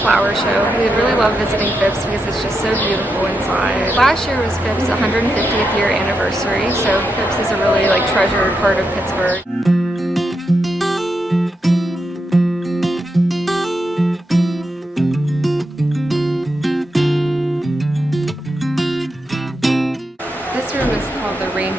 flower show. We really love visiting Phipps because it's just so beautiful inside. Last year was Phipps' 150th year anniversary, so Phipps is a really treasured part of Pittsburgh.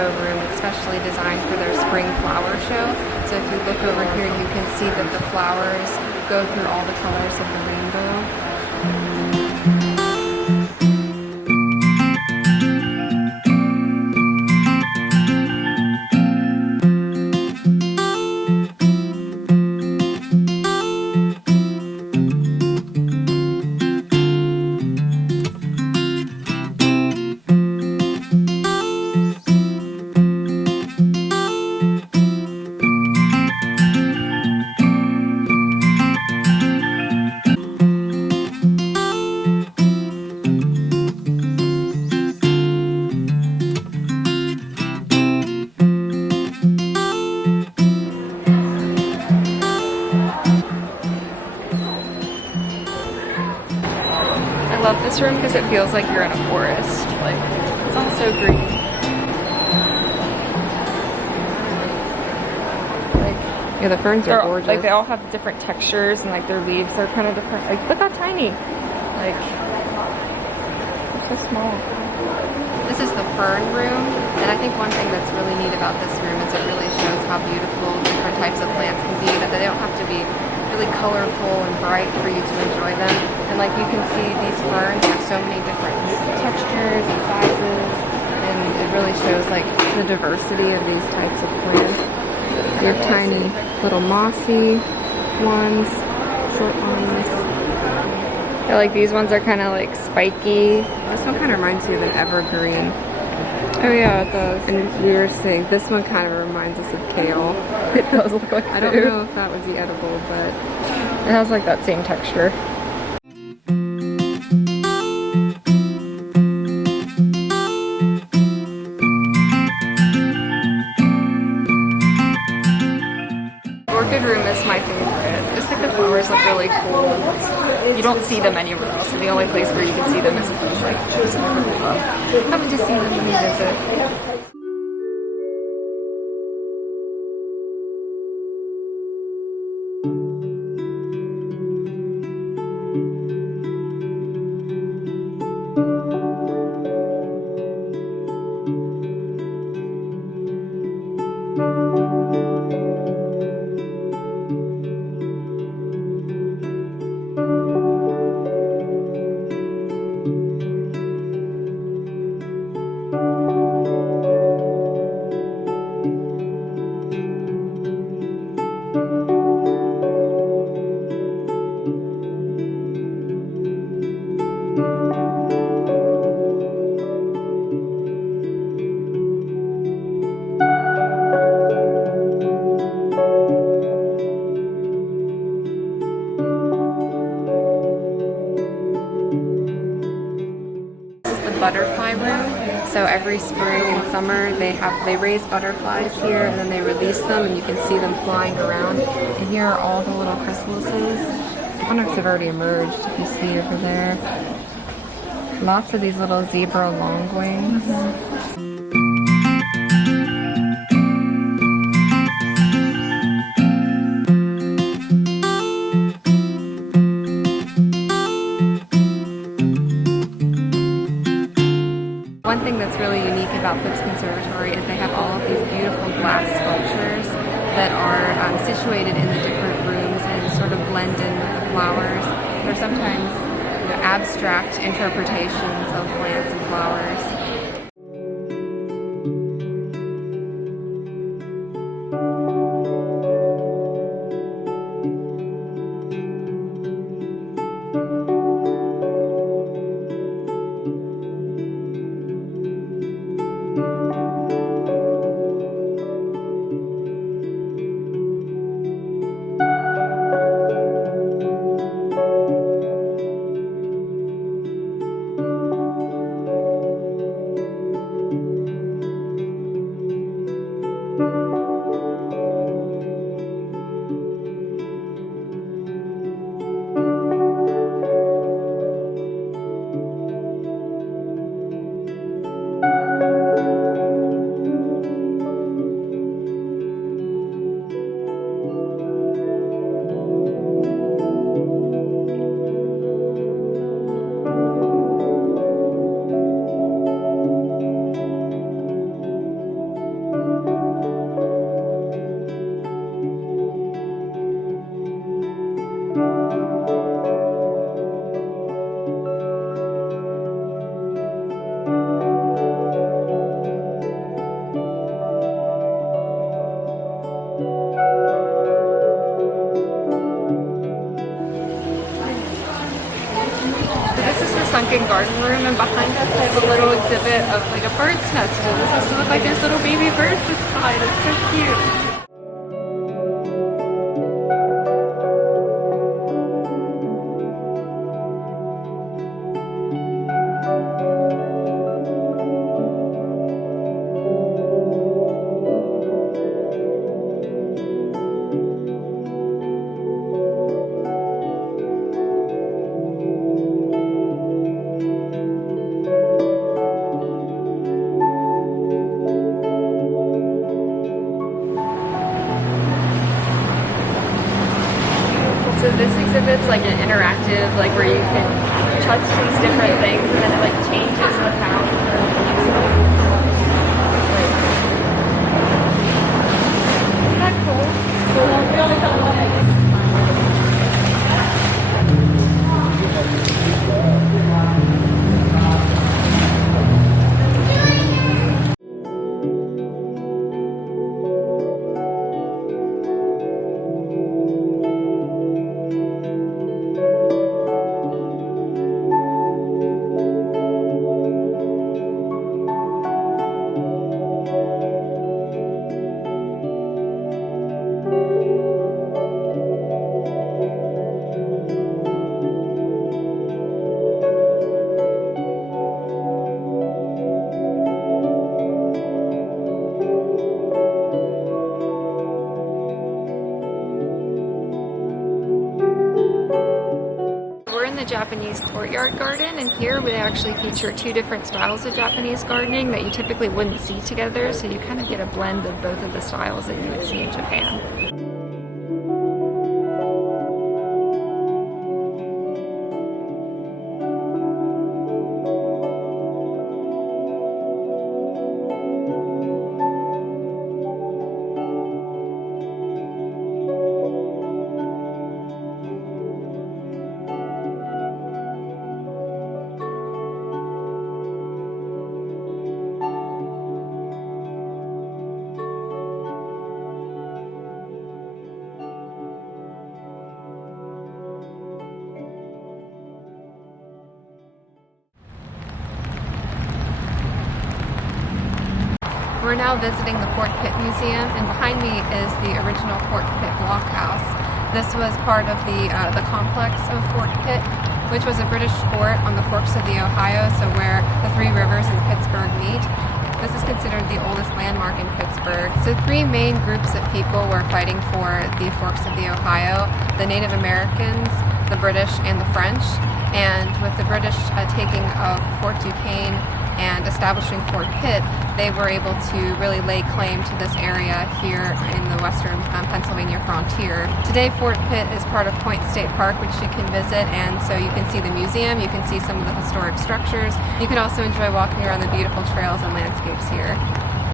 Especially designed for their spring flower show. So if you look over here, you can see that the flowers go through all the colors of the rainbow. I love this room because it feels like you're in a forest. It's all so green. Yeah, the ferns are gorgeous. Like, they all have different textures and their leaves are kind of different. Like, look how tiny. Like, they're so small. This is the Fern Room, and I think one thing that's really neat about this room is it really shows how beautiful different types of plants can be, that they don't have to be really colorful and bright for you to enjoy them. And like you can see, these ferns have so many different textures and sizes, and it really shows the diversity of these types of plants. We have tiny little mossy ones, short ones. I like these ones are kind of spiky. This one kind of reminds you of an evergreen. Oh yeah, it does. And we were saying this one kind of reminds us of kale. It does look like I don't know if that would be edible, but it has that same texture. Orchid room is my favorite. I just think the flowers look really cool. You don't see them anywhere else, and the only place where you can see them is if it's choose something. Come to see them. They have a place. Butterfly room. So every spring and summer they raise butterflies here, and then they release them, and you can see them flying around. And here are all the little chrysalises. Monarchs have already emerged, if you see over there. Lots of these little zebra longwings. One thing that's really unique about Phipps Conservatory is they have all of these beautiful glass sculptures that are situated in the different rooms and sort of blend in with the flowers. They're sometimes abstract interpretations of plants and flowers. garden room, and behind us there's a little exhibit of like a bird's nest. And this also looks like there's little baby birds inside. It's so cute. So this exhibit's like an interactive, like where you can touch these different things and then it like changes the sound. Isn't that cool? So we only got one, I guess. Japanese courtyard garden, and here we actually feature two different styles of Japanese gardening that you typically wouldn't see together, so you kind of get a blend of both of the styles that you would see in Japan. We're now visiting the Fort Pitt Museum, and behind me is the original Fort Pitt Blockhouse. This was part of the complex of Fort Pitt, which was a British fort on the forks of the Ohio, so where the three rivers in Pittsburgh meet. This is considered the oldest landmark in Pittsburgh. So three main groups of people were fighting for the forks of the Ohio: the Native Americans, the British, and the French. And with the British taking of Fort Duquesne and establishing Fort Pitt, they were able to really lay claim to this area here in the western Pennsylvania frontier. Today, Fort Pitt is part of Point State Park, which you can visit, and so you can see the museum, you can see some of the historic structures. You can also enjoy walking around the beautiful trails and landscapes here.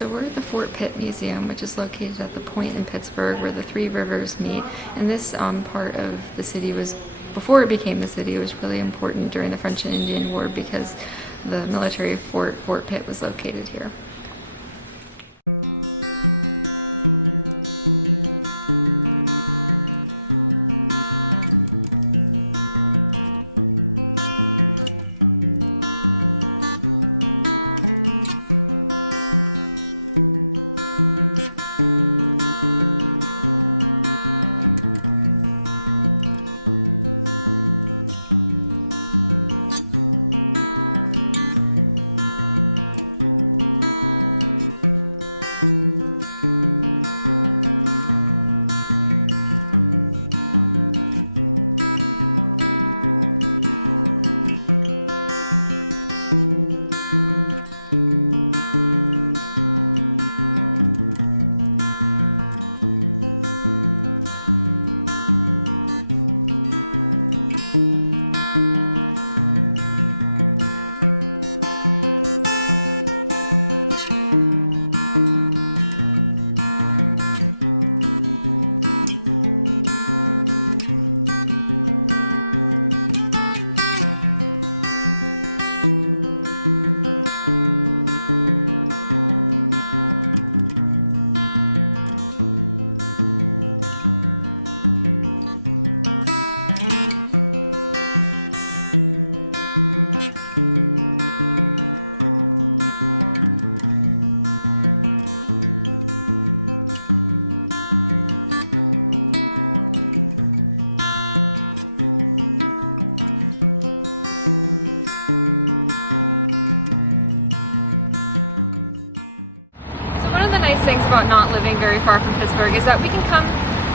So we're at the Fort Pitt Museum, which is located at the point in Pittsburgh where the three rivers meet, and this part of the city was, before it became the city, it was really important during the French and Indian War because the military fort, Fort Pitt, was located here. things about not living very far from Pittsburgh is that we can come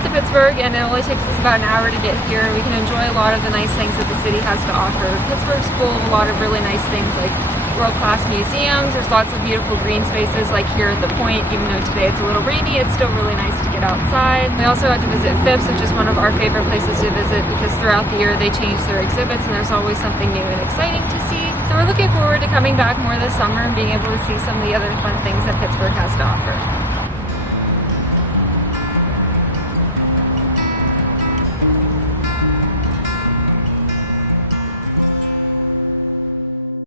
to Pittsburgh and it only takes us about an hour to get here. We can enjoy a lot of the nice things that the city has to offer. Pittsburgh's full of a lot of really nice things like world-class museums. There's lots of beautiful green spaces like here at the Point. Even though today it's a little rainy, it's still really nice to get outside. We also got to visit Phipps, which is one of our favorite places to visit because throughout the year they change their exhibits and there's always something new and exciting to see. So we're looking forward to coming back more this summer and being able to see some of the other fun things